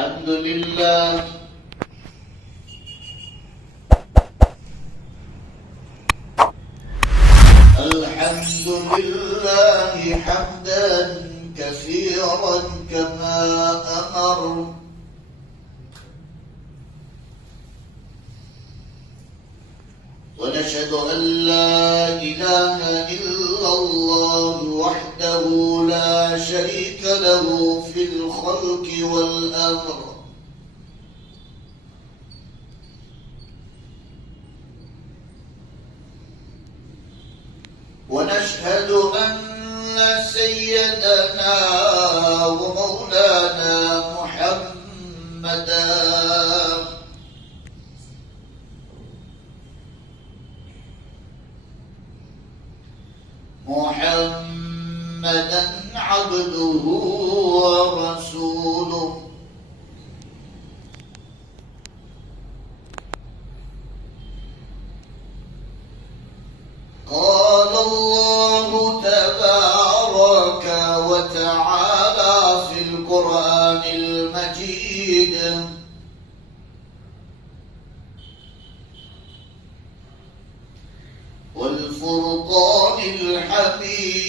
الحمد لله الحمد لله حمدا كثيرا كما أمر ونشهد أن لا إله إلا الله وحده لا شريك له في الخلق والأمر ونشهد أن سيدنا ومولانا محمدا عبده ورسوله قال الله تبارك وتعالى في القرآن المجيد والفرقان الحميد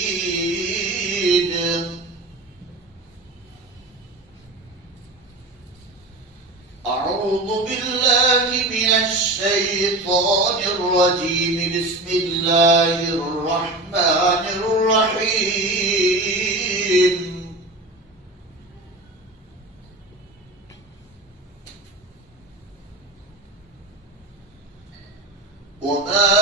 أعوذ بالله من الشيطان الرجيم بسم الله الرحمن الرحيم وما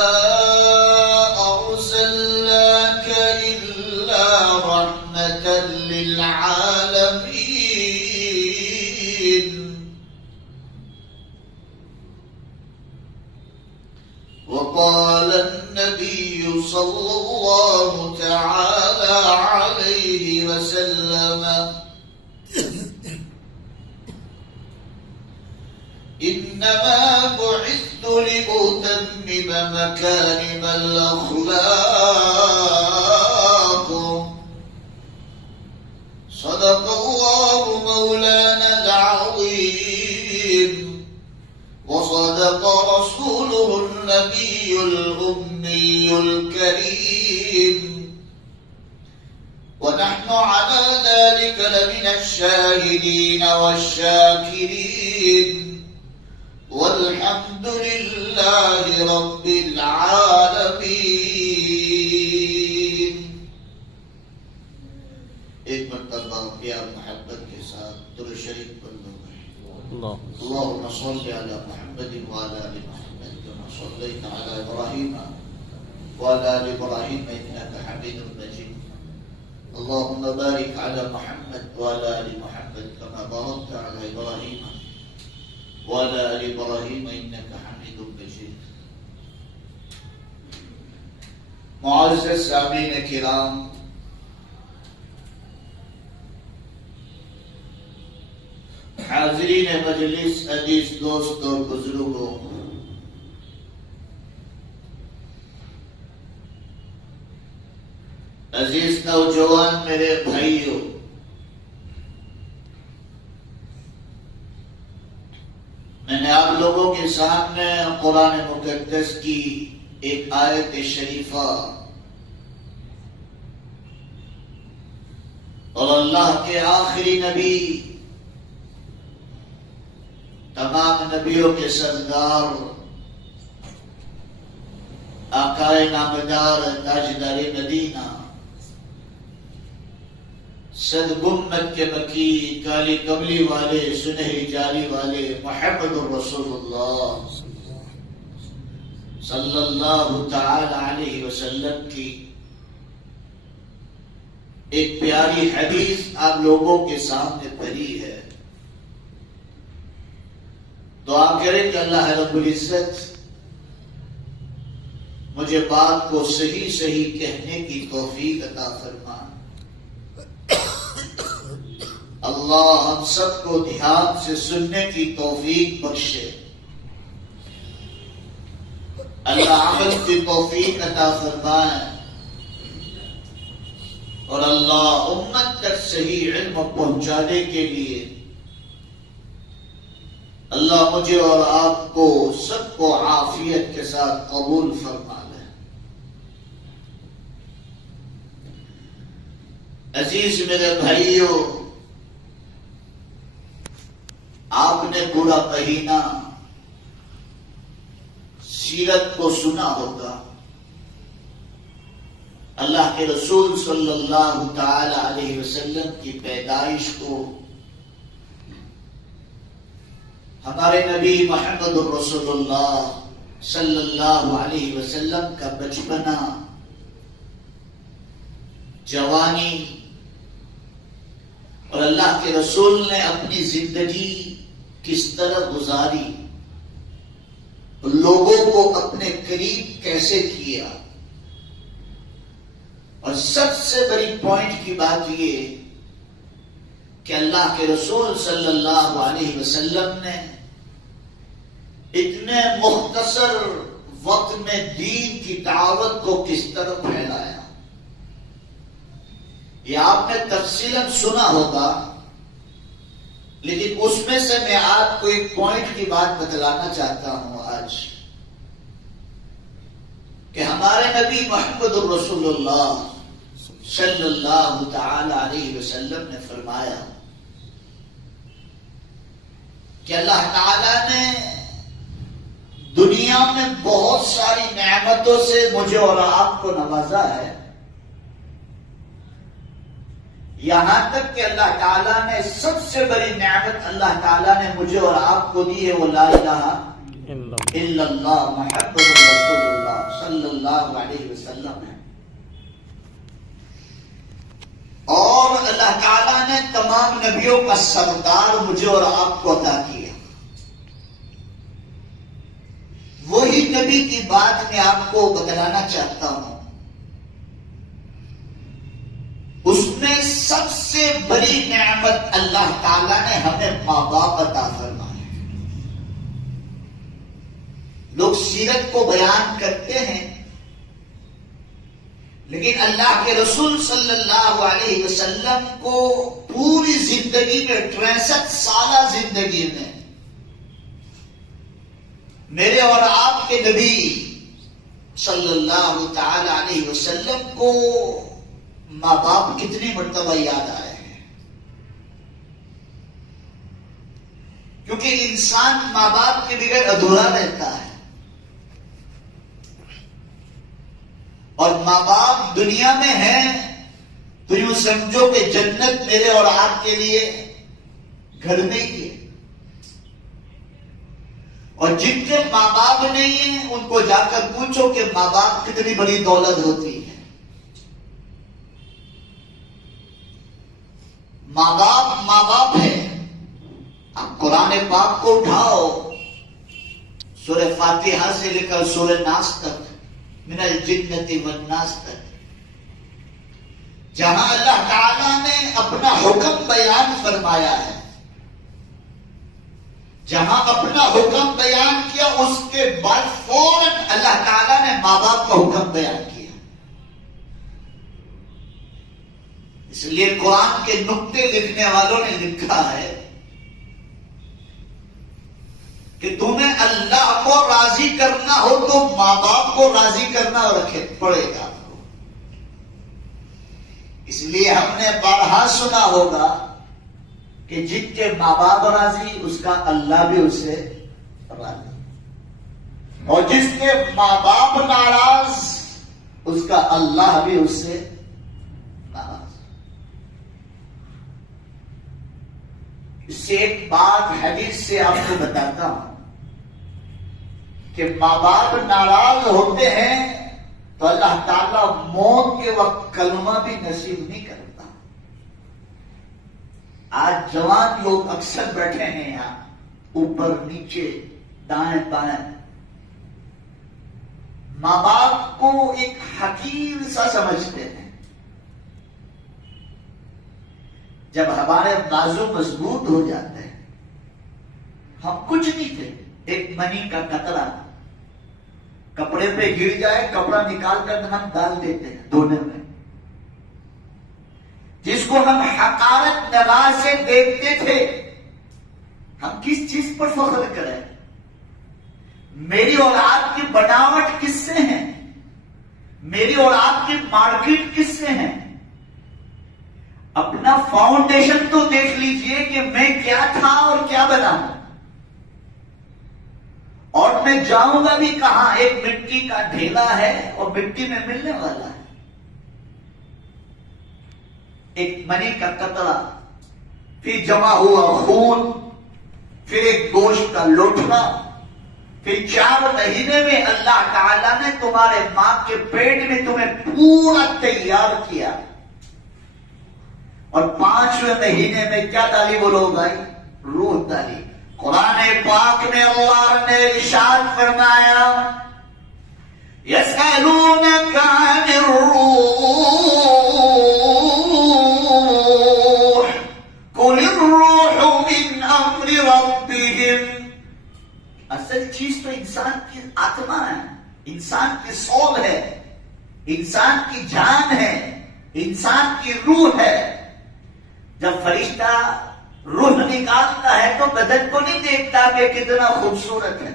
أرسلناك إلا رحمة للعالمين وقال النبي صلى الله تعالى عليه وسلم إنما بعثت لأتمم مكارم الأخلاق صدق الله مولانا العظيم وصدق رسوله النبي الأمي الكريم ونحن على ذلك لمن الشاهدين والشاكرين والحمد لله رب العالمين. ایک مرتبہ پیار محبت کے ساتھ درود شریف پڑھو. اللهم صل على محمد وعلى آل محمد كما صليت على إبراهيم وعلى آل إبراهيم إنك حميد مجيد. اللهم بارك على محمد وعلى آل محمد كما باركت على إبراهيم وعلى آل إبراهيم إنك حميد مجيد. معزز سامعین کرام، حاضرین مجلس، عزیز دوست اور بزرگوں، عزیز نوجوان میرے بھائیوں، میں نے آپ لوگوں کے سامنے قرآن مقدس کی ایک آیت شریفہ اور اللہ کے آخری نبی، تمام نبیوں کے سردار، آقائے نامدار، تاجدار مدینہ، صد گنبد کے مکی، کالی کملی والے، سنہری جالی والے محمد الرسول اللہ صلی اللہ تعالی علیہ وسلم کی ایک پیاری حدیث آپ لوگوں کے سامنے پڑھی ہے. دعا کریں کہ اللہ رب العزت مجھے بات کو صحیح صحیح کہنے کی توفیق عطا فرمائے. اللہ ہم سب کو دھیان سے سننے کی توفیق بخشے. اللہ عمل کی توفیق عطا فرمائے اور اللہ امت تک صحیح علم پہنچانے کے لیے اللہ مجھے اور آپ کو سب کو عافیت کے ساتھ قبول فرما لے۔ عزیز میرے بھائیوں، آپ نے پورا مہینہ سیرت کو سنا ہوگا۔ اللہ کے رسول صلی اللہ تعالی علیہ وسلم کی پیدائش کو، ہمارے نبی محمد الرسول اللہ صلی اللہ علیہ وسلم کا بچپنا، جوانی، اور اللہ کے رسول نے اپنی زندگی کس طرح گزاری، لوگوں کو اپنے قریب کیسے کیا، اور سب سے بڑی پوائنٹ کی بات یہ کہ اللہ کے رسول صلی اللہ علیہ وسلم نے اتنے مختصر وقت میں دین کی دعوت کو کس طرح پھیلایا۔ یہ آپ نے تفصیلاً سنا ہوگا، لیکن اس میں سے میں آپ کو ایک پوائنٹ کی بات بتلانا چاہتا ہوں آج، کہ ہمارے نبی محمد الرسول اللہ صلی اللہ تعالی علیہ وسلم نے فرمایا کہ اللہ تعالی نے دنیا میں بہت ساری نعمتوں سے مجھے اور آپ کو نوازا ہے، یہاں تک کہ اللہ تعالیٰ نے سب سے بڑی نعمت اللہ تعالیٰ نے مجھے اور آپ کو دی ہے، وہ لا الہ الا اللہ محمد رسول اللہ صلی اللہ علیہ وسلم ہے۔ اور اللہ تعالیٰ نے تمام نبیوں کا سردار مجھے اور آپ کو عطا کیا۔ وہی نبی کی بات میں آپ کو بتلانا چاہتا ہوں، اس میں سب سے بڑی نعمت اللہ تعالیٰ نے ہمیں ماں باپ عطا فرمائے۔ لوگ سیرت کو بیان کرتے ہیں، لیکن اللہ کے رسول صلی اللہ علیہ وسلم کو پوری زندگی میں 63 سالہ زندگی میں میرے اور آپ کے نبی صلی اللہ تعالی علیہ وسلم کو ماں باپ کتنی مرتبہ یاد آئے ہیں، کیونکہ انسان ماں باپ کے بغیر ادھورا رہتا ہے، اور ماں باپ دنیا میں ہیں تو یوں سمجھو کہ جنت میرے اور آپ کے لیے گھر میں ہی ہے، اور جن کے ماں باپ نہیں ہیں ان کو جا کر پوچھو کہ ماں باپ کتنی بڑی دولت ہوتی ہے۔ ماں باپ ہے۔ اب قرآن پاک کو اٹھاؤ، سورہ فاتحہ سے لے کر سورہ ناس تک، من الجنت والناس تک، جہاں اللہ تعالیٰ نے اپنا حکم بیان فرمایا ہے، جہاں اپنا حکم بیان کیا، اس کے بعد فوراً اللہ تعالیٰ نے ماں باپ کا حکم بیان کیا۔ اس لیے قرآن کے نقطے لکھنے والوں نے لکھا ہے کہ تمہیں اللہ کو راضی کرنا ہو تو ماں باپ کو راضی کرنا پڑے گا۔ اس لیے ہم نے بارہا سنا ہوگا کہ جن کے ماں باپ راضی اس کا اللہ بھی اسے راضی، اور جس کے ماں باپ ناراض اس کا اللہ بھی اس سے ناراض۔ اس سے ایک بات حدیث سے آپ کو بتاتا ہوں کہ ماں باپ ناراض ہوتے ہیں تو اللہ تعالیٰ موت کے وقت کلمہ بھی نصیب نہیں کرتا۔ آج جوان لوگ اکثر بیٹھے ہیں یہاں، اوپر نیچے دائیں بائیں، ماں باپ کو ایک حقیر سا سمجھتے ہیں۔ جب ہمارے بازو مضبوط ہو جاتے ہیں، ہم کچھ نہیں تھے، ایک منی کا قطرہ کپڑے پہ گر جائے، کپڑا نکال کر ہم ڈال دیتے ہیں دھونے میں، جس کو ہم حقارت نگاہ سے دیکھتے تھے، ہم کس چیز پر فخر کریں؟ میری اولاد کی بناوٹ کس سے ہے؟ میری اولاد کی مارکیٹ کس سے ہے؟ اپنا فاؤنڈیشن تو دیکھ لیجئے کہ میں کیا تھا اور کیا بنا ہوں، اور میں جاؤں گا بھی کہاں؟ ایک مٹی کا ڈھیلا ہے اور مٹی میں ملنے والا ہے، ایک منی کا قطرہ، پھر جمع ہوا خون، پھر ایک گوشت کا لوٹنا، پھر 4 مہینے میں اللہ تعالیٰ نے تمہارے ماں کے پیٹ میں تمہیں پورا تیار کیا، اور 5ویں مہینے میں کیا ڈالی بولو بھائی؟ روح ڈالی۔ قرآن پاک میں اللہ نے ارشاد فرمایا يَسْأَلُونَكَ عَنِ الرُّوحِ قُلِ الرُّوحُ مِنْ أَمْرِ رَبِّهِمْ۔ اصل چیز تو انسان کی آتما ہے، انسان کی سول ہے، انسان کی جان ہے، انسان کی روح ہے۔ جب فرشتہ روح نکالتا ہے تو بدن کو نہیں دیکھتا کہ کتنا خوبصورت ہے،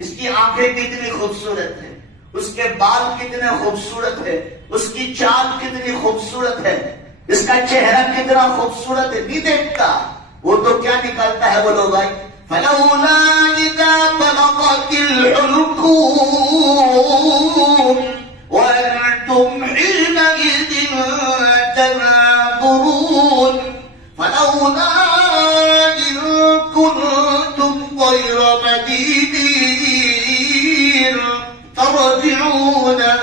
اس کی آنکھیں کتنی خوبصورت ہے، اس کے بال کتنے خوبصورت ہے، اس کی چال کتنی خوبصورت ہے، اس کا چہرہ کتنا خوبصورت ہے، نہیں دیکھتا۔ وہ تو کیا نکالتا ہے بولو بھائی؟ فَلَوْلَا إِذَا بَلَغَتِ الْحُلْقُومَ وَأَنْتُمْ حِينَئِذٍ تَنظُرُونَ فَلَوْلَا إِن كُنتُمْ غَيْرَ مَدِينِينَ تَرْجِعُونَهَا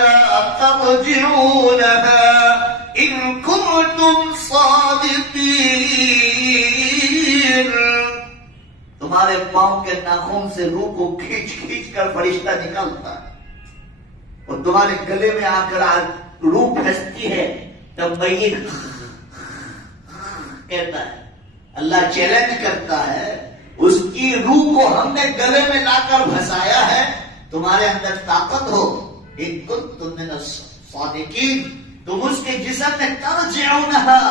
إِن كُنتُمْ صَادِقِينَ۔ تمہارے پاؤں کے ناخن سے روح کو کھینچ کھینچ کر فرشتہ نکالتا ہے، اور تمہارے گلے میں آ کر روح پھنستی ہے، تب میت کہتا ہے، اللہ چیلنج کرتا ہے، اس کی روح کو ہم نے گلے میں لا کر پھنسایا ہے، تمہارے اندر طاقت ہو، ان کنتم من الصادقین، تم اس کے جسم میں ترجعونہا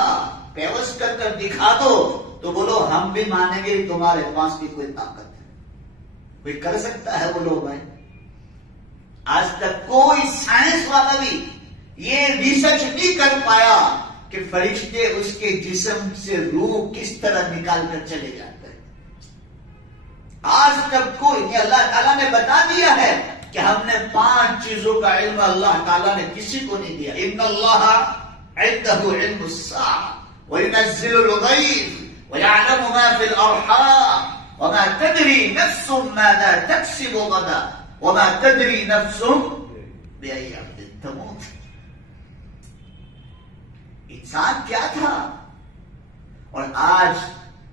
پیوس کر کر دکھا دو، تو بولو ہم بھی مانیں گے تمہارے پاس بھی کوئی طاقت ہے۔ کوئی کر سکتا ہے بولو بھائی؟ آج تک کوئی سائنس والا بھی یہ ریسرچ نہیں کر پایا کہ فرشتے اس کے جسم سے روح کس طرح نکال کر چلے جاتے ہیں۔ آج تک کوئی، اللہ تعالیٰ نے بتا دیا ہے کہ ہم نے 5 چیزوں کا علم اللہ تعالیٰ نے کسی کو نہیں دیا۔ ان اللہ عنده علم الساعة وينزل الغيث ويعلم ما في الأرحام وما تدري نفس ماذا تكسب غدا وما تدري نفس بأي أرض تموت۔ انسان کیا تھا، اور آج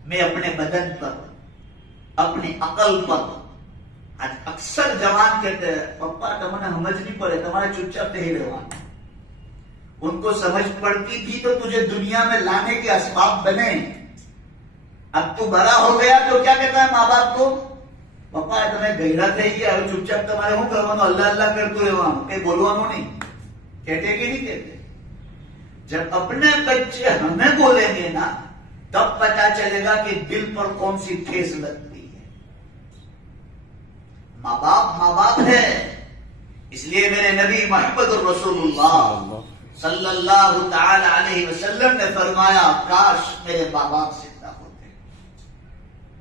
میں اپنے بدن پر، اپنی عقل پر، آج اکثر جوان کہتے ہیں پپا تمہیں سمجھ نہیں پڑے، تمہارے چپ چاپ نہیں رہا۔ ان کو سمجھ پڑتی تھی تو تجھے دنیا میں لانے کے اسباب بنے، اب تو بڑا ہو گیا تو کیا کہتا ہے ماں باپ کو؟ پپا تمہیں گہرا تھے گیا اور چپ چاپ تمہارے ہوں کروانا، اللہ اللہ کرتے ہوئے وہاں کہ بولوانو نہیں کہتے کہ نہیں کہتے؟ جب اپنے بچے ہمیں بولیں گے نا تب پتا چلے گا کہ دل پر کون سی ٹھیس لگتی ہے۔ ماں باپ ہے، اس لیے میرے نبی محمد الرسول اللہ صلی اللہ تعالی علیہ وسلم نے فرمایا کاش میرے ماں باپ زندہ ہوتے،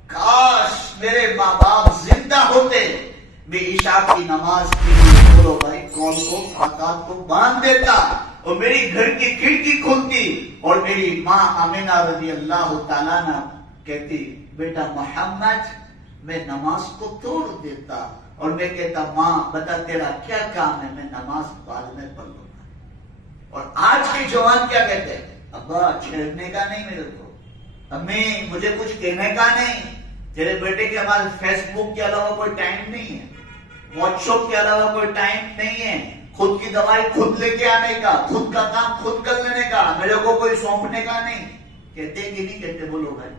کاش میرے ماں باپ زندہ ہوتے، میں عشاء کی نماز کی بولو بھائی کون کو خاکات کو باندھ دیتا، اور میری گھر کی کھڑکی کھلتی، اور میری ماں آمینہ رضی اللہ تعالیٰ عنہ کہتی بیٹا محمد میں نماز کو توڑ دیتا، اور میں کہتا ماں بتا تیرا کیا کام ہے، میں نماز بعد میں پڑھ لوں گا۔ اور آج کے جوان کیا کہتے ہیں؟ ابا چھیڑنے کا نہیں میرے کو، امی مجھے کچھ کہنے کا نہیں، تیرے بیٹے کے ہمارے فیس بک کے علاوہ کوئی ٹائم نہیں ہے، واٹس ایپ کے علاوہ کوئی ٹائم نہیں ہے، خود کی دوائی خود لے کے آنے کا، خود کا کام خود کر لینے کا، میرے کو کوئی سونپنے کا نہیں۔ کہتے کہ نہیں کہتے بولو بھائی؟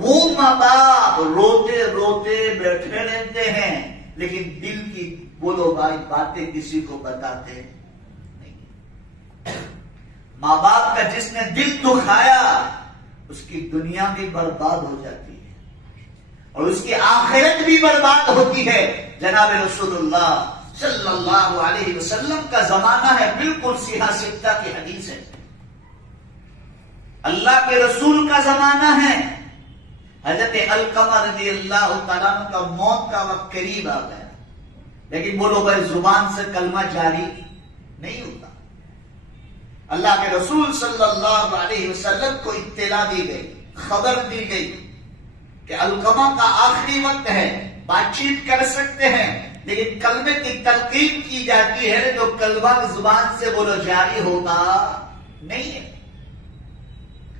وہ ماں باپ روتے روتے بیٹھے رہتے ہیں لیکن دل کی بولو بھائی باتیں کسی کو بتاتے نہیں۔ ماں باپ کا جس نے دل دکھایا اس کی دنیا بھی برباد ہو جاتی ہے، اور اس کی آخرت بھی برباد ہوتی ہے. جناب رسول اللہ صلی اللہ علیہ وسلم کا زمانہ ہے، بالکل صحیح ستہ کی حدیث ہے. اللہ کے رسول کا زمانہ ہے. حضرت علقمہ رضی اللہ تعالیٰ عنہ کا موت کا وقت قریب آ گیا، لیکن بولو بھائی زبان سے کلمہ جاری نہیں ہوتا. اللہ کے رسول صلی اللہ علیہ وسلم کو اطلاع دی گئی، خبر دی گئی کہ علقمہ کا آخری وقت ہے، بات چیت کر سکتے ہیں لیکن کلمے کی تلقین کی جاتی ہے تو کلمہ زبان سے بولو جاری ہوتا نہیں ہے.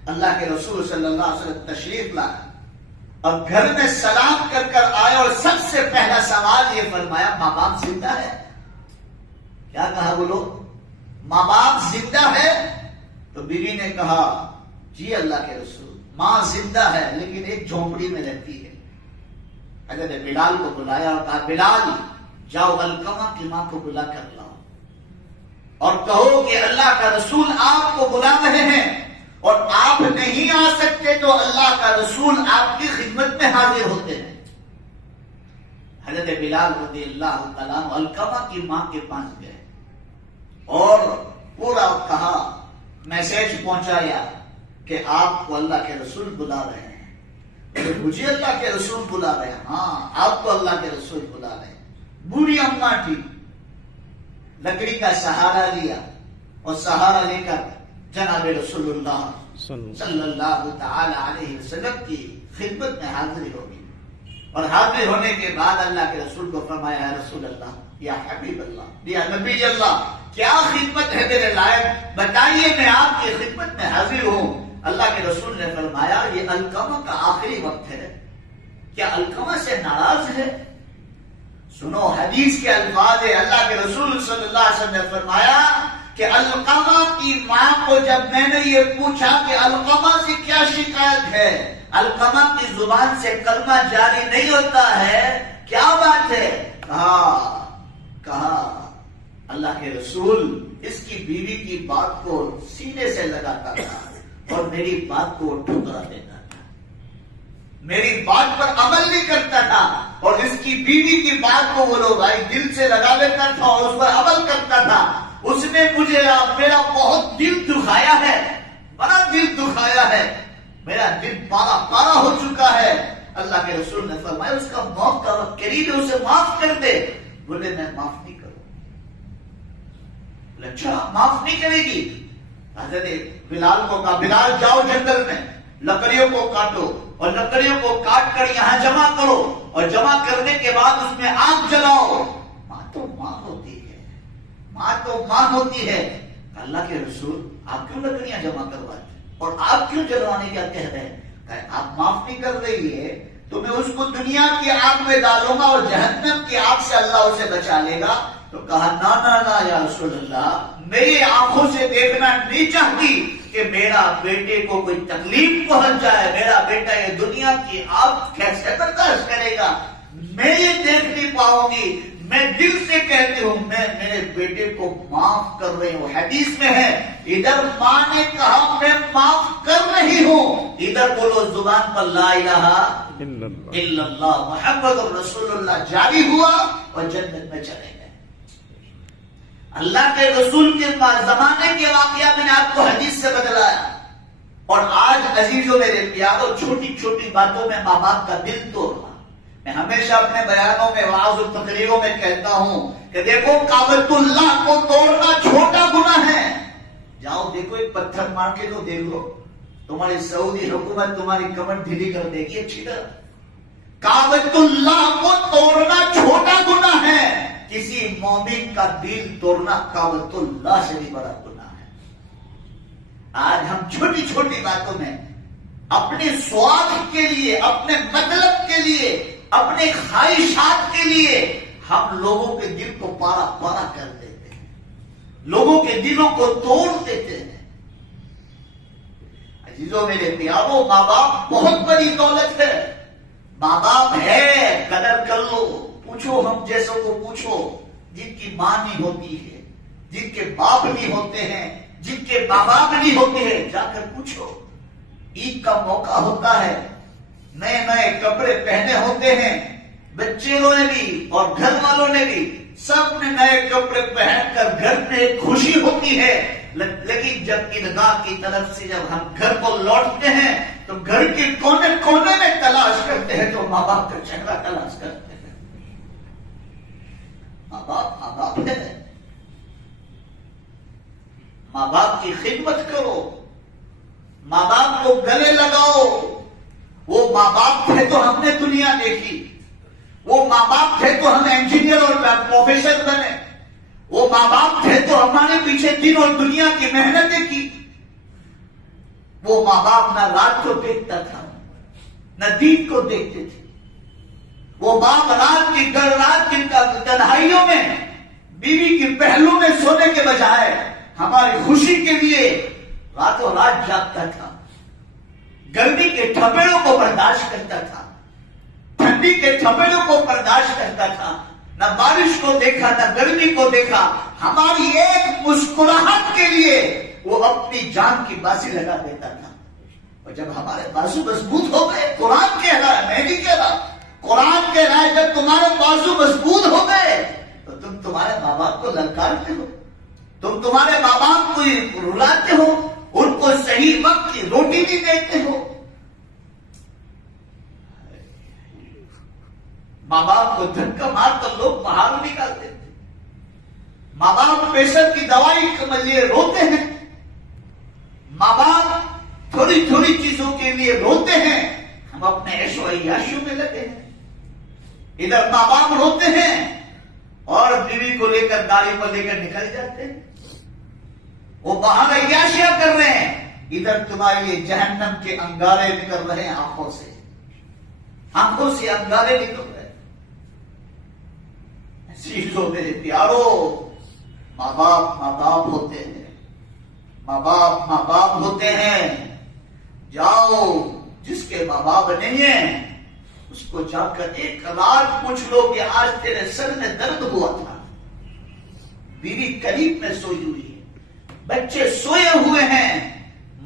اللہ کے رسول صلی اللہ علیہ وسلم تشریف لائے اور گھر میں سلام کر کر آئے اور سب سے پہلا سوال یہ فرمایا، ماں باپ زندہ ہے؟ کیا کہا بولو؟ ماں باپ زندہ ہے؟ تو بیوی نے کہا جی اللہ کے رسول، ماں زندہ ہے لیکن ایک جھونپڑی میں رہتی ہے. حضرت بلال کو بلایا اور کہا بلال جاؤ علقمہ کی ماں کو بلا کر لاؤ اور کہو کہ اللہ کا رسول آپ کو بلا رہے ہیں اور آپ نہیں آ سکتے تو اللہ کا رسول آپ کی خدمت میں حاضر ہوتے ہیں. حضرت بلال رضی اللہ تعالیٰ علقمہ کی ماں کے پاس گئے اور پورا کہا، میسج پہنچایا کہ آپ کو اللہ کے رسول بلا رہے ہیں. مجھے اللہ کے رسول بلا رہے ہیں؟ ہاں آپ کو اللہ کے رسول بلا رہے ہیں. بوڑھی اماں تھی، لکڑی کا سہارا لیا اور سہارا لے کر جناب رسول اللہ صلی اللہ تعالی علیہ وسلم کی خدمت میں حاضر ہوگی. اور حاضر ہونے کے بعد اللہ کے رسول کو فرمایا، یا رسول اللہ، یا حبیب اللہ، یا نبی اللہ، کیا خدمت ہے میرے لائق، بتائیے میں آپ کی خدمت میں حاضر ہوں. اللہ کے رسول نے فرمایا یہ علقمہ کا آخری وقت ہے، کیا علقمہ سے ناراض ہے؟ سنو حدیث کے الفاظ ہے، اللہ کے رسول صلی اللہ علیہ وسلم نے فرمایا کہ علقمہ کی ماں کو جب میں نے یہ پوچھا کہ علقمہ سے کیا شکایت ہے، علقمہ کی زبان سے کلمہ جاری نہیں ہوتا ہے، کیا بات ہے؟ کہا اللہ کے رسول اس کی بیوی کی بات کو سینے سے لگاتا تھا اور میری بات کو ٹھکرا دیتا تھا، میری بات پر عمل نہیں کرتا تھا اور اس کی بیوی کی بات کو بولو بھائی دل سے لگا لیتا تھا اور اس پر عمل کرتا تھا. اس نے مجھے میرا بہت دل دکھایا ہے، بڑا دل دکھایا ہے، میرا دل پارا پارا ہو چکا ہے. اللہ کے رسول نے فرمایا اس کا موت کا وقت قریب ہے، اسے معاف کر دے. بولے میں معاف نہیں کروں. اچھا معاف نہیں کرے گی؟ حضرت بلال کو کہا بلال جاؤ جنگل میں لکڑیوں کو کاٹو اور لکڑیوں کو کاٹ کر یہاں جمع کرو اور جمع کرنے کے بعد اس میں آگ جلاؤ. ماں تو ماں ہوتی ہے، ماں تو ماں ہوتی ہے. اللہ کے رسول آپ کیوں لکڑیاں جمع کرواتے اور آپ کیوں جلوانے کا کہہ رہے ہیں؟ کہ آپ معاف نہیں کر رہی ہے تو میں اس کو دنیا کی آگ میں ڈالوں گا اور جہنم کی آگ سے اللہ اسے بچا لے گا. تو کہا نا یا رسول اللہ، میری آنکھوں سے دیکھنا نہیں چاہتی کہ میرا بیٹے کو کوئی تکلیف پہنچ جائے. میرا بیٹا یہ دنیا کی آگ کیسے برداشت کرے گا؟ میں یہ دیکھ نہیں پاؤں گی. میں دل سے کہتی ہوں میں میرے بیٹے کو معاف کر رہی ہوں. حدیث میں ہے ادھر ماں نے کہا میں معاف کر رہی ہوں، ادھر بولو زبان پر لا الہ الا اللہ محمد رسول اللہ جاری ہوا اور جنت میں چلے گئے. اللہ کے رسول کے زمانے کے واقعہ میں نے آپ کو حدیث سے بتلایا. اور آج عزیزوں میرے پیارو چھوٹی چھوٹی باتوں میں ماں باپ کا دل توڑنا. میں ہمیشہ اپنے بیانوں میں وعظ و تقریروں میں کہتا ہوں کہ دیکھو کعبۃ اللہ کو توڑنا چھوٹا گناہ ہے. جاؤ دیکھو ایک پتھر مار کے تو دیکھ لو، تمہاری سعودی حکومت تمہاری کمر ڈھیلی کر دے گی اچھی طرح. کعبۃ اللہ کو توڑنا چھوٹا گناہ ہے، کسی مومن کا دل توڑنا کعبۃ اللہ سے بھی بڑا گناہ ہے. آج ہم چھوٹی چھوٹی باتوں میں اپنے سواد کے لیے، اپنے مطلب کے لیے، اپنے خواہشات کے لیے ہم لوگوں کے دل کو پارا پارا کر دیتے ہیں، لوگوں کے دلوں کو توڑ دیتے ہیں. عزیزوں میرے پیارو، ماں باپ بہت بڑی دولت ہے. ماں باپ ہے، قدر کر لو. پوچھو ہم جیسوں کو پوچھو جن کی ماں نہیں ہوتی ہے، جن کے باپ نہیں ہوتے ہیں، جن کے ماں باپ نہیں ہوتے ہیں، جا کر پوچھو. عید کا موقع ہوتا ہے، نئے نئے کپڑے پہنے ہوتے ہیں، بچوں نے بھی اور گھر والوں نے بھی، سب نے نئے کپڑے پہن کر گھر میں ایک خوشی ہوتی ہے، لیکن جب عیدگاہ کی طرف سے جب ہم گھر کو لوٹتے ہیں تو گھر کے کونے کونے میں تلاش کرتے ہیں تو ماں باپ کا چہرہ تلاش کرتے ہیں۔ ماں باپ ہے، ماں باپ کی خدمت کرو، ماں باپ کو گلے لگاؤ۔ وہ ماں باپ تھے تو ہم نے دنیا دیکھی، وہ ماں باپ تھے تو ہم انجینئر اور پروفیسر بنے، وہ ماں باپ تھے تو ہمارے پیچھے دن اور دنیا کی محنتیں کی۔ وہ ماں باپ نہ رات کو دیکھتا تھا نہ دن کو دیکھتے تھے، وہ باپ رات کی تنہائیوں میں بیوی کے پہلو میں سونے کے بجائے ہماری خوشی کے لیے راتوں رات جاگتا تھا، گرمی کے تھپیڑوں کو برداشت کرتا تھا، ٹھنڈی کے تھپیڑوں کو برداشت کرتا تھا، نہ بارش کو دیکھا نہ گرمی کو دیکھا، ہماری ایک مسکراہٹ کے لیے وہ اپنی جان کی بازی لگا دیتا تھا۔ اور جب ہمارے بازو مضبوط ہو گئے، قرآن کہہ رہا ہے، میں نہیں کہہ رہا، قرآن کہہ رہا ہے، جب تمہارے بازو مضبوط ہو گئے تو تم تمہارے ماں باپ کو للکارتے ہو، تم تمہارے ماں باپ کو رلاتے ہو، ان کو صحیح وقت کی روٹی بھی دیتے ہو۔ ماں باپ کو دھکا مار کر لوگ باہر نکالتے تھے، ماں باپ پریشر کی دوائی کے لیے روتے ہیں، ماں باپ تھوڑی تھوڑی چیزوں کے لیے روتے ہیں، ہم اپنے عیش و عیاشیوں میں لگے ہیں۔ ادھر ماں باپ روتے ہیں اور بیوی کو لے کر گاڑی پر لے کر نکل جاتے ہیں، وہ باہر عیاشیاں کر رہے ہیں، ادھر تمہارے لیے جہنم کے انگارے نکل رہے ہیں، آنکھوں سے انگارے نکل رہے ہیں۔ سیکھو میرے پیارو، ماں باپ ہوتے ہیں، ماں باپ ہوتے ہیں۔ جاؤ، جس کے ماں باپ نہیں ہیں اس کو جا کر ایک راز پوچھ لو کہ آج تیرے سر میں درد ہوا تھا، بیوی قریب میں سوئی ہوئی ہے، بچے سوئے ہوئے ہیں،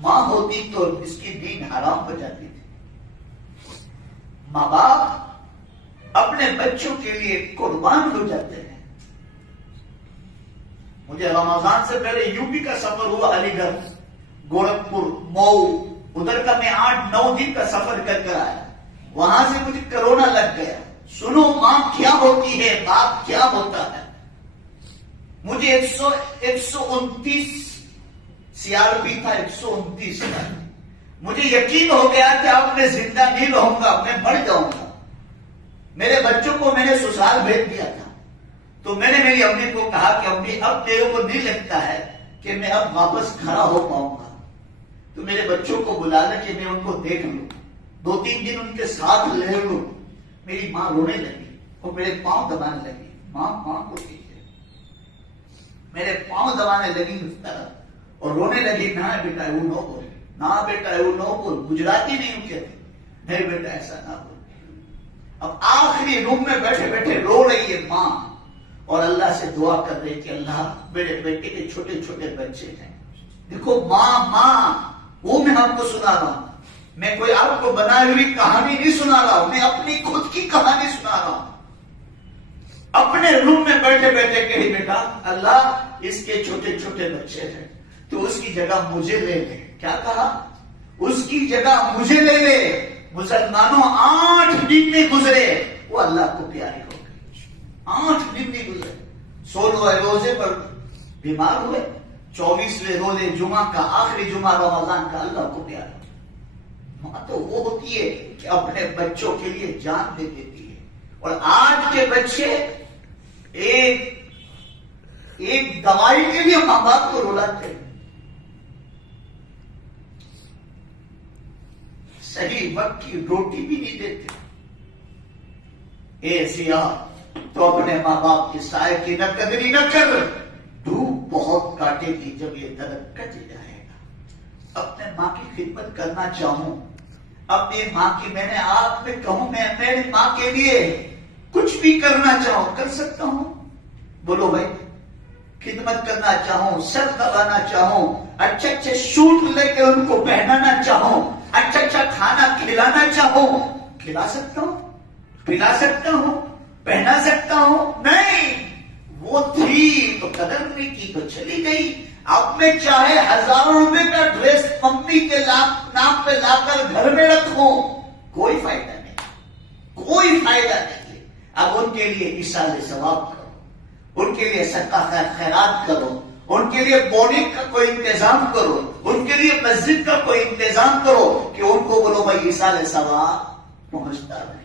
ماں ہوتی تو اس کی نیند حرام ہو جاتی تھی۔ ماں باپ اپنے بچوں کے لیے قربان ہو جاتے ہیں۔ مجھے رمضان سے پہلے یو پی کا سفر ہوا، علی گڑھ، گورکھپور، مئو، ادھر کا میں 8-9 دن کا سفر کر کر آیا، وہاں سے مجھے کرونا لگ گیا۔ سنو ماں کیا ہوتی ہے، باپ کیا ہوتا ہے۔ مجھے 129 CRP تھا، 129 کا، مجھے یقین ہو گیا کہ اب میں زندہ نہیں رہوں گا، میں مر جاؤں گا۔ میرے بچوں کو میں نے سسرال بھیج دیا تھا، تو میں نے میری امی کو کہا کہ امی اب میرے کو نہیں لگتا ہے کہ میں اب واپس کھڑا ہو پاؤں گا، تو میرے بچوں کو بلانا کہ میں ان کو دیکھ لوں، 2-3 دن ان کے ساتھ رہ لوں۔ میری ماں رونے لگی اور میرے پاؤں دبانے لگی، ماں کو کیجیے، میرے پاؤں دبانے لگی اس طرح اور رونے لگی، نہ بیٹا وہ نو بول، نہ بیٹا وہ نو بول، گجراتی نہیں ہوں کہتے، نہیں بیٹا ایسا نہ بول۔ اب آخری روم میں بیٹھے بیٹھے رو رہی ہے ماں اور اللہ سے دعا کر رہی کہ اللہ میرے بیٹے کے چھوٹے چھوٹے بچے ہیں۔ دیکھو ماں وہ میں آپ کو سنا رہا ہوں، میں کوئی آپ کو بنائی ہوئی کہانی نہیں سنا رہا ہوں، میں اپنی خود کی کہانی سنا رہا ہوں۔ اپنے روم میں بیٹھے بیٹھے کہی بیٹا اللہ اس کے چھوٹے چھوٹے بچے ہیں، تو اس کی جگہ مجھے لے لے۔ کیا کہا؟ اس کی جگہ مجھے لے لے۔ مسلمانوں 8 دن نہیں گزرے وہ اللہ کو پیارے ہو گئے، 8 دن نہیں گزرے۔ 16ویں روزے پر بیمار ہوئے، 24ویں روزے جمعہ کا آخری جمعہ رمضان کا اللہ کو پیارا۔ ماں تو وہ ہوتی ہے کہ اپنے بچوں کے لیے جان دے دیتی ہے، اور آج کے بچے ایک دوائی کے لیے ماں باپ کو رلاتے ہیں، صحیح وقت کی روٹی بھی نہیں دیتے۔ اے سیاح تو اپنے ماں باپ کے سائے کی نہ قدری نہ کر، دھوپ بہت کاٹے گی جب یہ درخت کٹ جائے گا۔ اپنے ماں کی خدمت کرنا چاہوں، اپنی ماں کی میں نے آپ میں کہوں میں میری ماں کے لیے کچھ بھی کرنا چاہوں کر سکتا ہوں؟ بولو بھائی، خدمت کرنا چاہوں، سر دبانا چاہوں، اچھے سوٹ لے کے ان کو پہنانا چاہوں، اچھا کھانا کھلانا چاہوں، کھلا سکتا ہوں، پلا سکتا ہوں، پہنا سکتا ہوں؟ نہیں، وہ تھی تو قدر نہیں کی تو چلی گئی. اب میں چاہے ہزاروں روپے کا ڈریس ممی کے نام پہ لا کر گھر میں رکھوں، کوئی فائدہ نہیں، کوئی فائدہ نہیں. اب ان کے لیے ایصال ثواب کرو، ان کے لیے صدقہ خیرات کرو، ان کے لیے بورڈنگ کا کوئی انتظام کرو، ان کے لیے مسجد کا کوئی انتظام کرو کہ ان کو بولو بھائی ایصال ثواب پہنچتا رہے.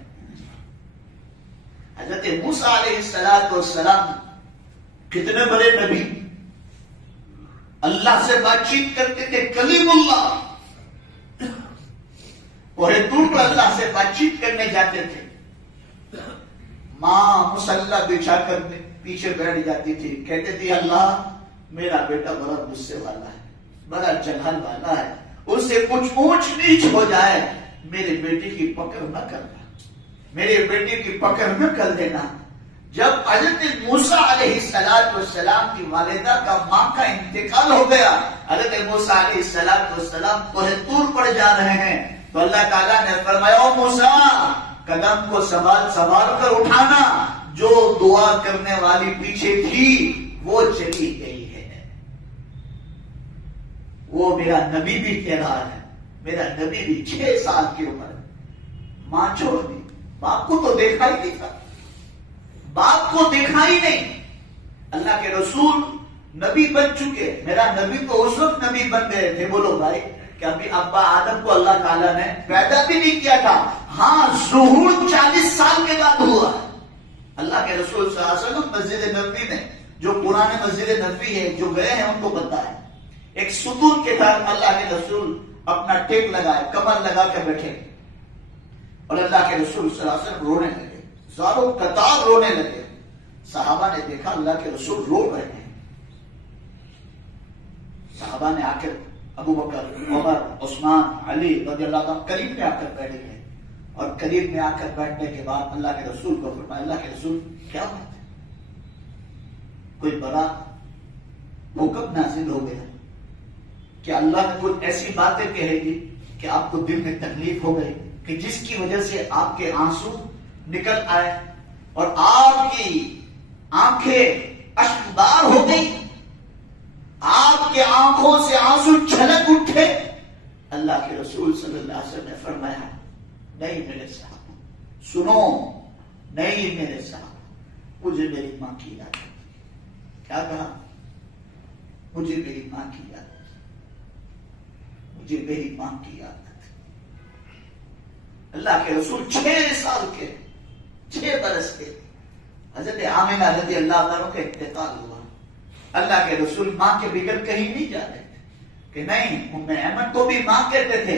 حضرت موسیٰ علیہ السلام کتنے بڑے نبی، اللہ سے بات چیت کرتے تھے، کلیم اللہ. کوہ طور پر اللہ سے بات چیت کرنے جاتے تھے. ماں مصلی بچھا کر پیچھے بیٹھ جاتی تھی، کہتے تھے اللہ میرا بیٹا بڑا غصے والا ہے، بڑا جلال والا ہے، اس سے کچھ اونچ نیچ ہو جائے میرے بیٹے کی پکڑ نہ کرنا، میرے بیٹے کی پکڑ نہ کر دینا. جب حضرت موسیٰ علیہ السلام کی والدہ کا ماں کا انتقال ہو گیا، حضرت موسیٰ علیہ السلام کوہ طور پر جا رہے ہیں تو اللہ تعالیٰ نے فرمایا او موسیٰ قدم کو سنبھال کر اٹھانا، جو دعا کرنے والی پیچھے تھی وہ چلی گئی ہے. وہ میرا نبی بھی کہہ رہا ہے، میرا نبی بھی 6 سال کی عمر، ماں چھوڑ دی، باپ کو تو دیکھا ہی نہیں تھا، باپ کو دیکھا ہی نہیں. اللہ کے رسول نبی بن چکے، میرا نبی تو اس وقت نبی بن گئے تھے. بولو بھائی کہ ابھی ابا آدم کو اللہ تعالیٰ نے پیدا بھی نہیں کیا تھا. ہاں ظہور 40 سال کے بعد ہوا. اللہ کے رسول صلی اللہ علیہ وسلم مسجد نبوی میں، جو پرانے مسجد نبوی ہے جو گئے ہیں ان کو پتا ہے، ایک ستون کے ساتھ اللہ کے رسول اپنا ٹیک لگائے، کمر لگا کے بیٹھے اور اللہ کے رسول صلی اللہ علیہ وسلم رونے لگے، زاروں قطار رونے لگے. صحابہ نے دیکھا اللہ کے رسول رو رہے ہیں. صحابہ نے آ کر ابو بکر، عمر، عثمان، علی رضی اللہ عنہ قریب میں آ کر بیٹھ گئے اور قریب میں آ کر بیٹھنے کے بعد اللہ کے رسول کو فرمایا اللہ کے رسول کیا بات ہے؟ کوئی بڑا حکم نازل ہو گیا کہ اللہ نے کوئی ایسی باتیں کہے گی کہ آپ کو دل میں تکلیف ہو گئی کہ جس کی وجہ سے آپ کے آنسو نکل آئے اور آپ کی آنکھیں اشکبار ہو گئی، آپ کے آنکھوں سے آنسو چھلک اٹھے. اللہ کے رسول صلی اللہ علیہ وسلم نے فرمایا نہیں میرے صاحب سنو، نہیں میرے صاحب مجھے میری ماں کی یاد ہے. کیا کہا؟ مجھے میری ماں کی یاد ہے، مجھے میری ماں کی یاد ہے. اللہ کے رسول 6 سال کے، 6 برس کے، حضرت آمنہ رضی اللہ عنہ کا انتقال ہوا. اللہ کے رسول ماں کے بغیر کہیں نہیں جا رہے تھے کہ نہیں، ام ایمن کو بھی ماں کہتے تھے،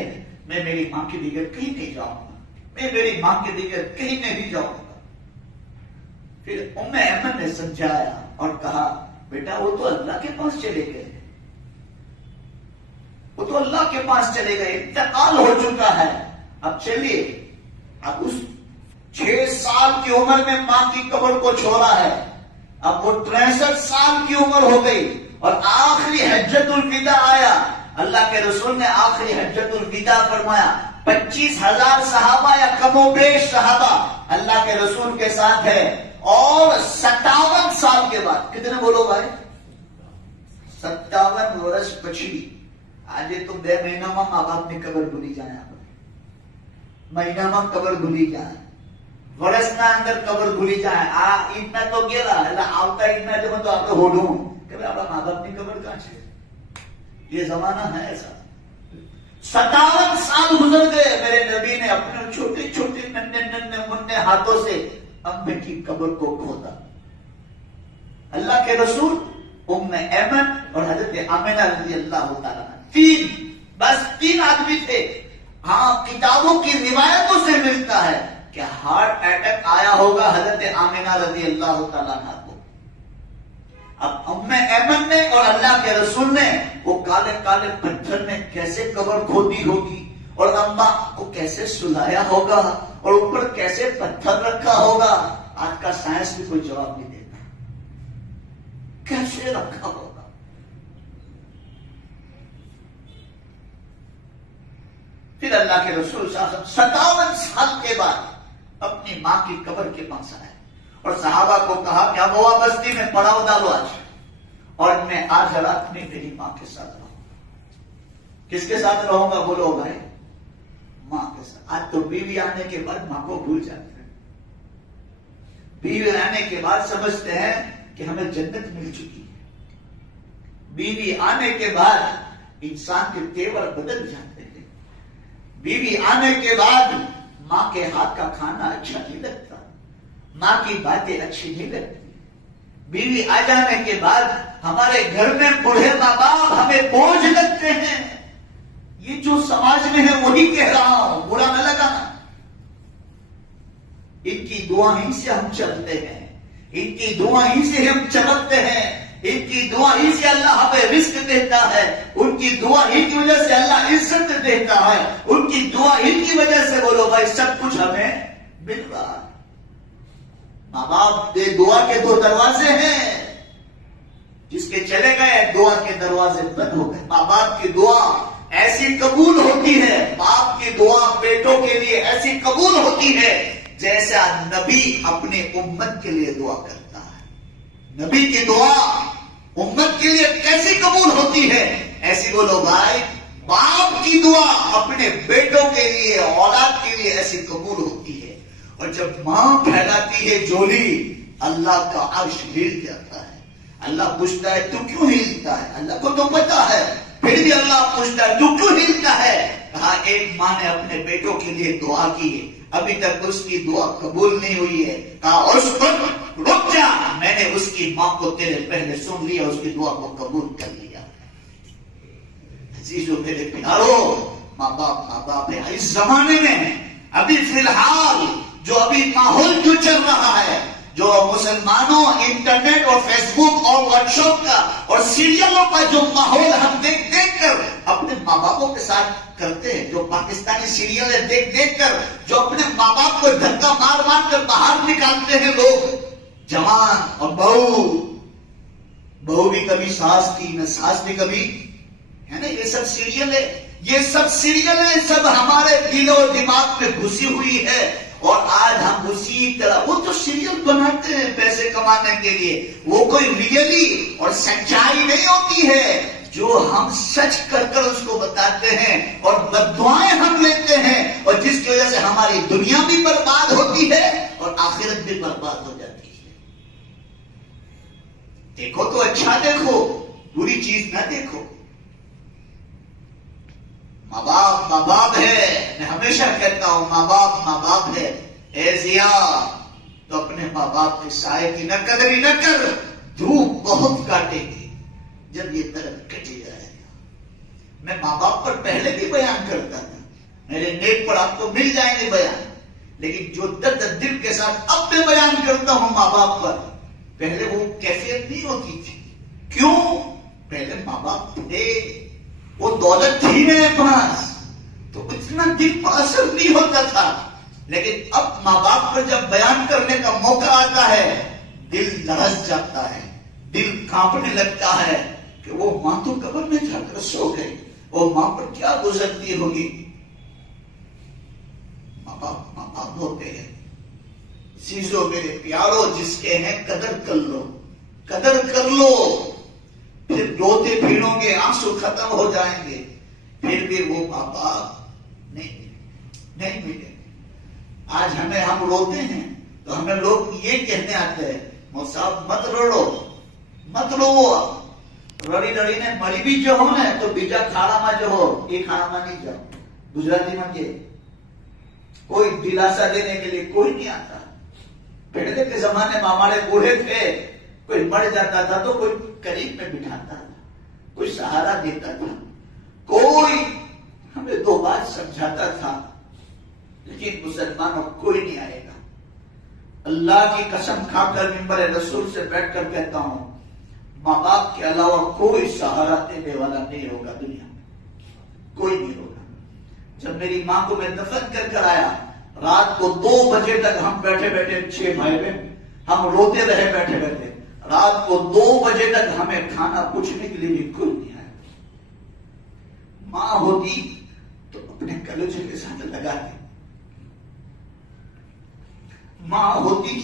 میں میری ماں کے بغیر کہیں نہیں جاؤں گا، میں میری ماں کے بغیر کہیں نہیں جاؤں گا. پھر ام ایمن نے سمجھایا اور کہا بیٹا وہ تو اللہ کے پاس چلے گئے، وہ تو اللہ کے پاس چلے گئے، انتقال ہو چکا ہے. اب چلیے، اب اس 6 سال کی عمر میں ماں کی قبر کو چھوڑا ہے، اب وہ 63 سال کی عمر ہو گئی اور آخری حجت الوداع آیا. اللہ کے رسول نے آخری حجت الوداع فرمایا. 25,000 صحابہ یا کم و بیش صحابہ اللہ کے رسول کے ساتھ ہے اور 57 سال کے بعد، کتنے بولو بھائی؟ 57 برس پچھی آج تم 2 مہینہ میں ماں باپ نے قبر بھولی جائیں، مہینہ میں قبر بھولی جائیں، ورسنا اندر قبر بھولی جائیں. اتنا تو گیا اللہ آوتا اتنا جو تو آپ ہو ڈھوں کہ آپ ماں باپ کی قبر کہاں چھے. یہ زمانہ ہے ایسا. 57 سال گزر گئے، میرے نبی نے اپنے چھوٹے چھوٹے ننھے منھے ہاتھوں سے امی کی قبر کو کھودا. اللہ کے رسول، ام ایمن اور حضرت آمنہ رضی اللہ تعالیٰ، 3 آدمی تھے. ہاں کتابوں کی روایتوں سے ملتا ہے کہ ہارٹ اٹیک آیا ہوگا حضرت آمنہ رضی اللہ تعالیٰ عنہ کو. اب ام ایمن نے اور اللہ کے رسول نے وہ کالے کالے پتھر میں کیسے قبر کھودی ہوگی اور اماں کو کیسے سلایا ہوگا اور اوپر کیسے پتھر رکھا ہوگا. آج کا سائنس بھی کوئی جواب نہیں دیتا کیسے رکھا ہوگا. پھر اللہ کے رسول صلی اللہ علیہ وسلم 57 سال کے بعد اپنی ماں کی قبر کے پاس آئے اور صحابہ کو کہا کہ اب وہ بستی میں پڑاؤ ڈالو آج، اور میں آج رات میں میری ماں کے ساتھ رہوں گا۔ کس کے ساتھ رہوں گا بولو بھائی؟ ماں کے ساتھ۔ آج تو بیوی آنے کے بعد ماں کو بھول جاتے ہیں، بیوی آنے کے بعد سمجھتے ہیں کہ ہمیں جنت مل چکی ہے، بیوی آنے کے بعد انسان کے تیور بدل جاتے ہیں، بیوی آنے کے بعد ماں کے ہاتھ کا کھانا اچھا نہیں لگتا، ماں کی باتیں اچھی نہیں لگتی، بیوی آ جانے کے بعد ہمارے گھر میں بوڑھے ماں باپ ہمیں بوجھ لگتے ہیں۔ یہ جو سماج میں ہے وہی کہہ رہا ہوں، برا نہ لگانا۔ ان کی دعا ہی سے ہم چلتے ہیں، ان کی دعا ہی سے ہم چمکتے ہیں، ان کی دعا ہی سے اللہ ہمیں رزق دیتا ہے، ان کی دعا ہی کی وجہ سے اللہ عزت دیتا ہے، ان کی دعا ہی کی وجہ سے بولو بھائی سب کچھ ہمیں مل رہا ہے۔ ماں باپ دے دعا کے 2 دروازے ہیں، جس کے چلے گئے دعا کے دروازے بند ہو گئے۔ ماں باپ کی دعا ایسی قبول ہوتی ہے، باپ کی دعا بیٹوں کے لیے ایسی قبول ہوتی ہے جیسا نبی اپنے امت کے لیے دعا کرتا ہے۔ نبی کی دعا امت کے لیے کیسی قبول ہوتی ہے؟ ایسی بولو بھائی، باپ کی دعا اپنے بیٹوں کے لیے، اولاد کے لیے ایسی قبول ہوتی ہے۔ اور جب ماں پھیلاتی ہے جولی، اللہ کا عرش ہل جاتا ہے۔ اللہ پوچھتا ہے تو کیوں ہلتا ہے؟ اللہ کو تو پتا ہے، پھر بھی اللہ پوچھتا ہے تو کیوں ہلتا ہے؟ کہا ایک ماں نے اپنے بیٹوں کے لیے دعا کی ہے، ابھی تک اس کی دعا قبول نہیں ہوئی ہے۔ کہا اس وقت رک جا، میں نے اس کی ماں کو تیرے پہلے سن لیا، اس کی دعا کو قبول کر لیا۔ عزیزو میرے پیارو، ماں باپ ہے۔ اس زمانے میں ابھی فی الحال جو ابھی ماحول جو چل رہا ہے، جو مسلمانوں انٹرنیٹ اور فیس بک اور واٹس ایپ کا اور سیریلوں کا جو ماحول ہم دیکھ کر اپنے ماں باپوں کے ساتھ کرتے ہیں، جو پاکستانی سیریل دیکھ کر جو اپنے ماں باپ کو دھکا مار کر باہر نکالتے ہیں لوگ، جوان اور بہو بھی کبھی ساس کی، نہ ساس بھی کبھی، ہے نا، یہ سب سیریل ہے، یہ سب سیریلیں سب ہمارے دل و دماغ میں گھسی ہوئی ہے۔ اور آج ہم اسی طرح، وہ تو سیریل بناتے ہیں پیسے کمانے کے لیے، وہ کوئی ریئلی اور سچائی نہیں ہوتی ہے، جو ہم سچ کر اس کو بتاتے ہیں اور بددعائیں ہم لیتے ہیں، اور جس کی وجہ سے ہماری دنیا بھی برباد ہوتی ہے اور آخرت بھی برباد ہو جاتی ہے۔ دیکھو تو اچھا دیکھو، بری چیز نہ دیکھو۔ ماں باپ ہے، میں ہمیشہ کہتا ہوں ماں باپ ہے۔ اے ضیا، تو اپنے ماں باپ کے سائے کی نہ قدری نہ کر، دھوپ بہت کاٹے گی جب یہ درد کٹ جائے گا۔ میں ماں باپ پر پہلے بھی بیان کرتا تھا، میرے نیٹ پر آپ کو مل جائیں گے بیان، لیکن جو درد دل کے ساتھ اب میں بیان کرتا ہوں ماں باپ پر، پہلے وہ کیفیت نہیں ہوتی تھی۔ کیوں؟ پہلے ماں باپ تھے، وہ دولت تھی میرے پاس، تو اتنا دل پر اثر نہیں ہوتا تھا، لیکن اب ماں باپ پر جب بیان کرنے کا موقع آتا ہے، دل لرز جاتا ہے، دل کانپنے لگتا ہے کہ وہ ماں تو قبر میں جا کر سو گئی، وہ ماں پر کیا گزرتی ہوگی۔ ماں باپ ہوتے ہیں۔ عزیزو میرے پیارو، جس کے ہیں قدر کر لو، قدر کر لو، پھر روتے پھروں گے، آنسو ختم ہو جائیں گے، پھر بھی وہ ماں باپ نہیں ملے۔ آج ہم روتے ہیں تو ہمیں لوگ یہ کہنے آتے ہیں مول صاحب مت رو، رڑی نے مری بھی جو ہو نا تو بیجا کھاڑا میں جو ہو، یہ کھاڑا میں نہیں جاؤ۔ گجراتی میں کہ کوئی دلاسا دینے کے لیے کوئی نہیں آتا۔ پہلے کے زمانے میں ہمارے بوڑھے تھے، کوئی مر جاتا تھا تو کوئی قریب میں بٹھاتا تھا، کوئی سہارا دیتا تھا، کوئی ہمیں 2 بات سمجھاتا تھا، لیکن مسلمانوں کوئی نہیں آئے گا۔ اللہ کی قسم کھا کر منبر رسول سے بیٹھ کر کہتا ہوں، ماں باپ کے علاوہ کوئی سہارا دینے والا نہیں ہوگا دنیا میں، کوئی نہیں ہوگا۔ جب میری ماں کو میں دفن کر آیا، رات کو 2 بجے تک ہم بیٹھے 6 بھائی بہن ہم روتے رہے بیٹھے رات کو 2 بجے تک ہمیں کھانا پوچھنے کے لیے بھی کوئی نہیں آیا۔ ماں ہوتی تو اپنے کلیجے کے ساتھ لگا دے. ماں ہوتی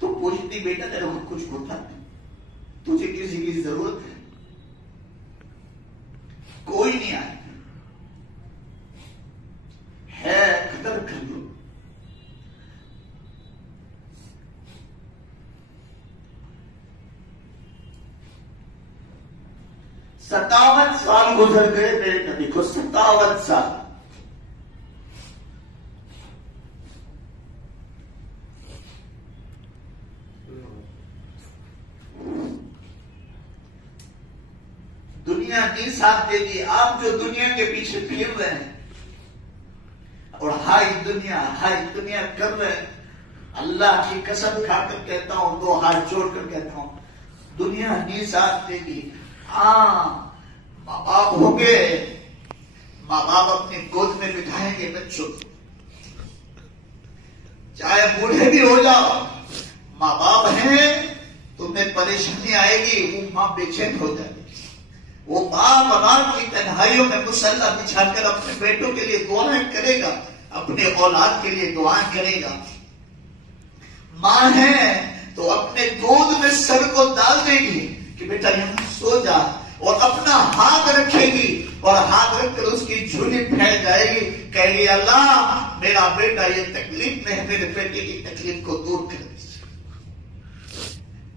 تو پوچھتی بیٹا تیرے کو کچھ ہوتا نہیں, تجھے کسی کی ضرورت ہے؟ کوئی نہیں آئے ہے, قدر کر لو. ستاون سال گزر گئے میرے نبی کو, 57 سال. دنیا نہیں ساتھ دے گی. آپ جو دنیا کے پیچھے پھر رہے ہیں اور ہائی دنیا کر رہے ہیں, اللہ کی قسم کھا کر کہتا ہوں, 2 ہاتھ جوڑ کر کہتا ہوں, دنیا نہیں ساتھ دے گی. ہاں ماں باپ ہوں گے, ماں باپ اپنی گود میں بٹھائیں گے بچوں, چاہے بوڑھے بھی ہو جاؤ, ماں باپ ہیں, تمہیں پریشانی آئے گی, وہ ماں بے چین ہو جائے گی. وہ باپ رات کی تنہائیوں میں مصلی بچھا کر اپنے بیٹوں کے لیے دعائیں کرے گا, اپنے اولاد کے لیے دعائیں کرے گا. ماں ہے تو اپنے گود میں سر کو ڈال دے گی کہ بیٹا یہاں سو جا, اور اپنا ہاتھ رکھے گی اور ہاتھ رکھ کر اس کی جھولی پھیل جائے گی, کہے گی اللہ میرا بیٹا یہ تکلیف میں ہے, میرے بیٹے کی تکلیف کو دور کر دیجیے.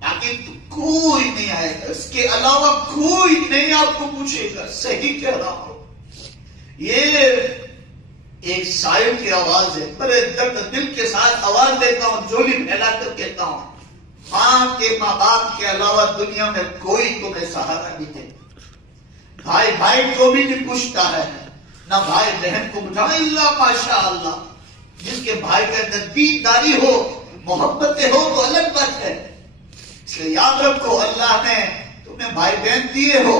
تاکہ کوئی نہیں آئے گا, اس کے علاوہ کوئی نہیں آپ کو پوچھے گا. صحیح کہہ رہا ہوں. یہ ایک شاعر کی آواز ہے, بڑے درد دل کے ساتھ آواز دیتا ہوں, جھولی پھیلا کر کہتا ہوں, ماں کے ماں باپ کے علاوہ دنیا میں کوئی تمہیں سہارا نہیں دے. بھائی کو بھی نہیں پوچھتا ہے, نہ بھائی بہن کو بٹھا, اللہ ماشاء اللہ, جس کے بھائی کے اندر دینداری ہو, محبتیں ہو تو الگ بات ہے. اس لیے یاد رکھو, اللہ نے تمہیں بھائی بہن دیے ہو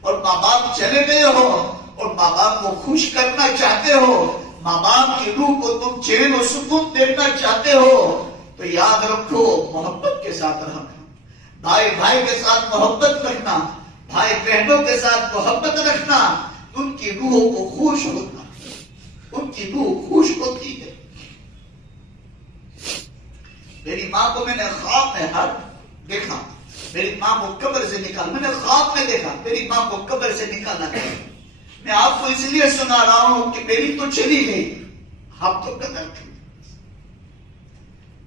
اور ماں باپ چلے گئے ہو, اور ماں باپ کو خوش کرنا چاہتے ہو, ماں باپ کی روح کو تم چین و سکون دینا چاہتے ہو, تو یاد رکھو محبت کے ساتھ رکھنا, بھائی کے ساتھ محبت رکھنا, بھائی بہنوں کے ساتھ محبت رکھنا, ان کی روحوں کو خوش ہونا, ان کی روح خوش ہوتی ہے. میری ماں کو میں نے خواب میں دیکھا, میری ماں کو قبر سے نکالا, میں نے خواب میں دیکھا میری ماں کو قبر سے نکالا گیا. میں آپ کو اس لیے سنا رہا ہوں کہ میری تو چلی گئی, آپ تو قدر تھی.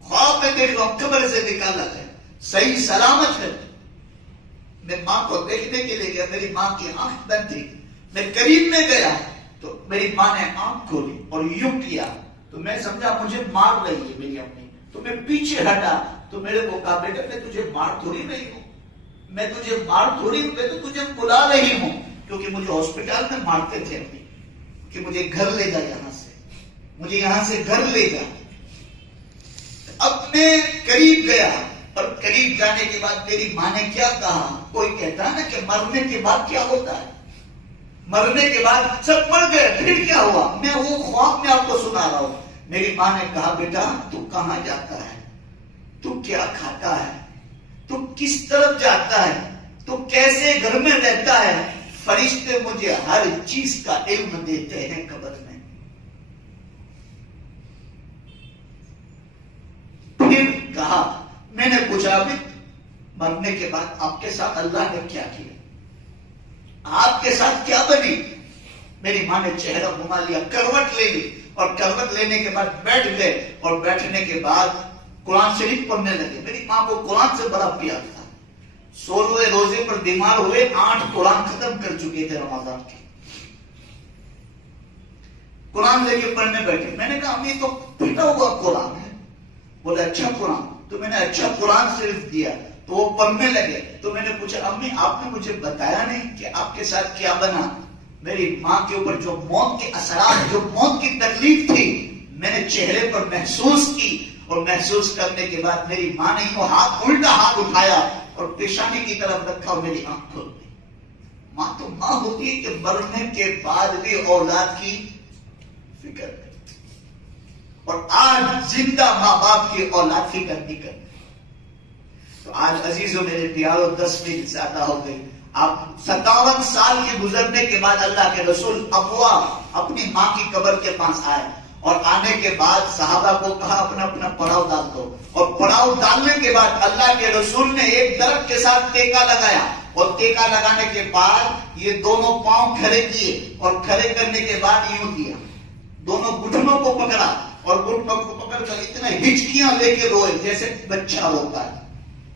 خواب میں دیکھ رہا ہوں قبر سے نکالا گیا, صحیح سلامت ہے. میں ماں کو دیکھنے کے لیے گیا, میری ماں کی آنکھ بند تھی. میں قریب میں گیا تو میری ماں نے آنکھ کھولی اور یوں کیا, تو میں سمجھا مجھے مار رہی ہے میری امی. تو میں پیچھے ہٹا تو میرے کو کہا بیٹا میں تجھے مار تھوڑی رہی ہوں, میں تجھے مار تھوڑی, میں تو تجھے بلا رہی ہوں, کیونکہ مجھے ہاسپٹل میں مارتے تھے امی, کہ مجھے گھر لے جا, یہاں سے مجھے یہاں سے گھر لے جا. اب میں قریب گیا, اور قریب جانے کے بعد میری ماں نے کیا کہا, کوئی کہتا ہے نا کہ مرنے کے بعد کیا ہوتا ہے, مرنے کے بعد سب مر گئے پھر کیا ہوا. میں وہ خواب میں آپ کو سنا رہا ہوں. میری ماں نے کہا بیٹا تو کہاں جاتا ہے, تو کیا کھاتا ہے, تو کس طرف جاتا ہے, تو کیسے گھر میں رہتا ہے, فرشتے مجھے ہر چیز کا علم دیتے ہیں قبر میں. پھر کہا, میں نے پوچھا بھی مرنے کے بعد آپ کے ساتھ اللہ نے کیا کیا, آپ کے ساتھ کیا بنی. میری ماں نے چہرہ گھما لیا, کروٹ لے لی, اور کروٹ لینے کے بعد بیٹھ گئے, اور بیٹھنے کے بعد قرآن شریف پڑھنے لگے. میری ماں کو قرآن سے بڑا پیار تھا. 16 روزے پر بیمار ہوئے, 8 قرآن ختم کر چکے تھے رمضان کے. قرآن لے کے پڑھنے بیٹھے. میں نے کہا امی تو پھٹا ہوا قرآن ہے. بولے اچھا قرآن, تو میں نے اچھا قرآن صرف دیا, تو وہ پڑھنے لگے. تو میں نے پوچھا امی آپ نے مجھے بتایا نہیں کہ آپ کے ساتھ کیا بنا. میری ماں کے اوپر جو موت کے اثرات, جو موت کی تکلیف تھی, میں نے چہرے پر محسوس کی, اور محسوس کرنے کے بعد میری ماں نے وہ الٹا ہاتھ اٹھایا اور پیشانی کی طرف رکھا, اور میری آنکھ کھل گئی. ماں تو ماں ہوتی ہے کہ مرنے کے بعد بھی اولاد کی فکر کرتی, اور آج زندہ ماں باپ کی اولاد فکر نہیں کرتی. تو آج عزیزوں میرے پیاروں 10 منٹ زیادہ ہو گئی, اب 57 سال کے گزرنے کے بعد اللہ کے رسول ابوا اپنی ماں کی قبر کے پاس آئے اور آنے کے بعد صحابہ کو کہا اپنا اپنا پڑاؤ ڈال دو، اور پڑاؤ ڈالنے کے بعد اللہ کے رسول نے ایک درخت کے ساتھ ٹیکا لگایا، اور ٹیکا لگانے کے بعد یہ دونوں پاؤں کھڑے کیے، اور کھڑے کرنے کے بعد یوں کیا، دونوں گھٹنوں کو پکڑا اور گھٹنوں کو پکڑ کر اتنا ہچکیاں لے کے روئے جیسے بچہ روتا ہے،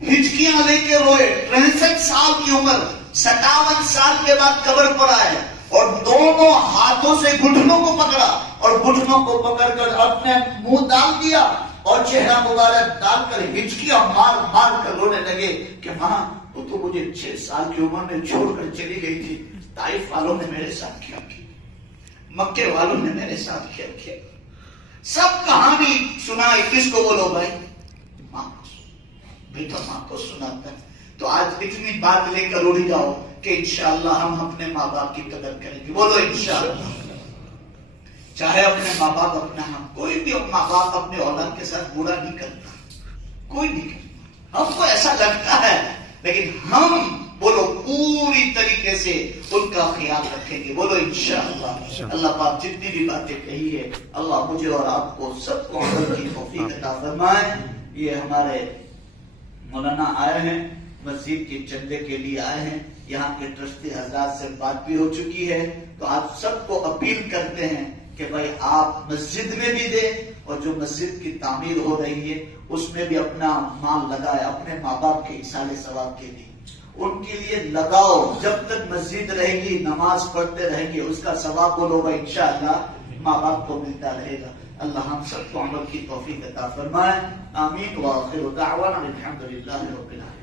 ہچکیاں لے کے روئے۔ 63 سال کی عمر، 57 سال کے بعد قبر پر آئے اور دونوں ہاتھوں سے گھٹنوں کو پکڑا اور گھٹنوں کو پکڑ کر اپنے منہ ڈال دیا اور چہرہ مبارک ڈال کر ہچکیاں مار مار کر رونے لگے کہ ماں وہ تو مجھے 6 سال کی عمر میں چھوڑ کر چلی گئی تھی، طائف والوں نے میرے ساتھ کیا کیا، مکے والوں نے میرے ساتھ کیا کیا۔ سب کہانی سنائی، کس کو بولو بھائی؟ ماں کو، بھی تو ماں کو سناتا ہے۔ تو آج اتنی بات لے کر اڑ جاؤ کہ انشاءاللہ ہم اپنے ماں باپ کی قدر کریں گے، بولو انشاءاللہ۔ چاہے اپنے ماں باپ اپنا، ہم کوئی بھی ماں باپ اپنے اولاد کے ساتھ برا نہیں کرتا، کوئی نہیں کرتا، ہم کو ایسا لگتا ہے، لیکن ہم بولو پوری طریقے سے ان کا خیال رکھیں گے، بولو انشاءاللہ۔ اللہ پاک جتنی بھی باتیں کہی ہے اللہ مجھے اور آپ کو سب کو عمل کی توفیق عطا فرمائے۔ یہ ہمارے مولانا آئے ہیں، مسجد کے چندے کے لیے آئے ہیں، یہاں کے ٹرسٹی حضرات سے بات بھی ہو چکی ہے، تو آپ سب کو اپیل کرتے ہیں کہ بھائی آپ مسجد میں بھی دیں، اور جو مسجد کی تعمیر ہو رہی ہے اس میں بھی اپنا مال لگائے، اپنے ماں باپ کے ایصال ثواب کے لیے ان کے لیے لگاؤ، جب تک مسجد رہے گی نماز پڑھتے رہیں گے اس کا ثواب بولو بھائی انشاءاللہ ماں باپ کو ملتا رہے گا۔ اللہ ہم سب کو عمل کی توفیق عطا فرمائے، آمین۔ وآخر دعوانا الحمدللہ رب العالمین۔